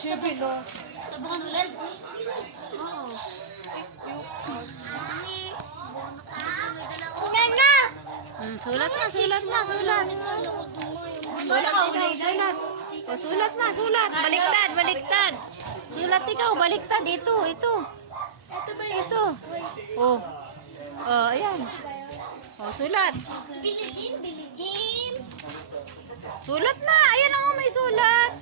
Siyempre, no. Sabukan ulit? Oo. Sulat na, sulat na, sulat. Sulat ikaw, sulat. O, sulat na, sulat. Baliktad, baliktad. Sulat ikaw, baliktad. Ito, ito. Ito. Oh. Oh, ayan. Oh, sulat. Bilijin, bilijin. Sulat na. Ayan ako, may sulat.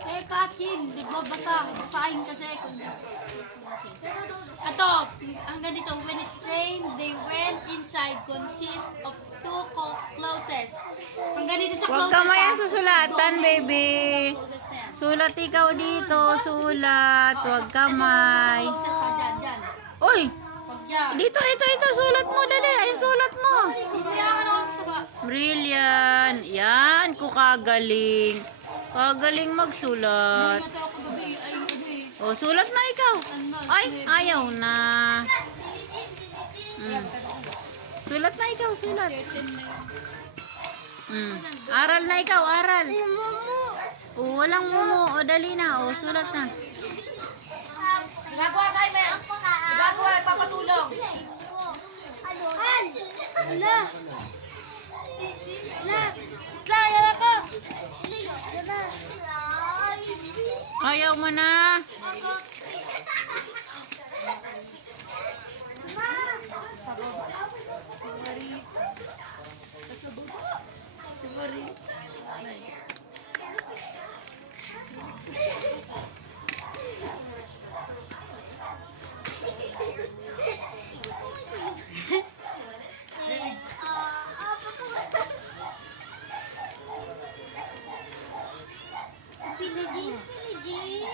Eh, Kachin, di ba basahin kasi kung... Ito, ang ganito, when it rained, they went inside, consist of two clauses. Ang ganito sa Huwag clauses. ka maya susulatan, baby. Clauses na yan. Sulat ikaw dito, sulat. Huwag kamay. Clauses ha, dyan. Uy, Huwag dyan. dito, ito, sulat mo, dali. Ay, sulat mo. Kaya ka naman gusto ba? Brilliant. Yan, kukagaling. Kagaling magsulat. Mata ako gabi, ay gabi. O, sulat na ikaw. Ay, ayaw na. Sulat na ikaw, sulat. Aral na ikaw, aral. O, walang mumu. O, dali na. O, sulat na. Ginagawa assignment. Ginagawa, nagpapatulong. Wala. Kaya ako. Ayaw mo na. Bilijin, bilijin.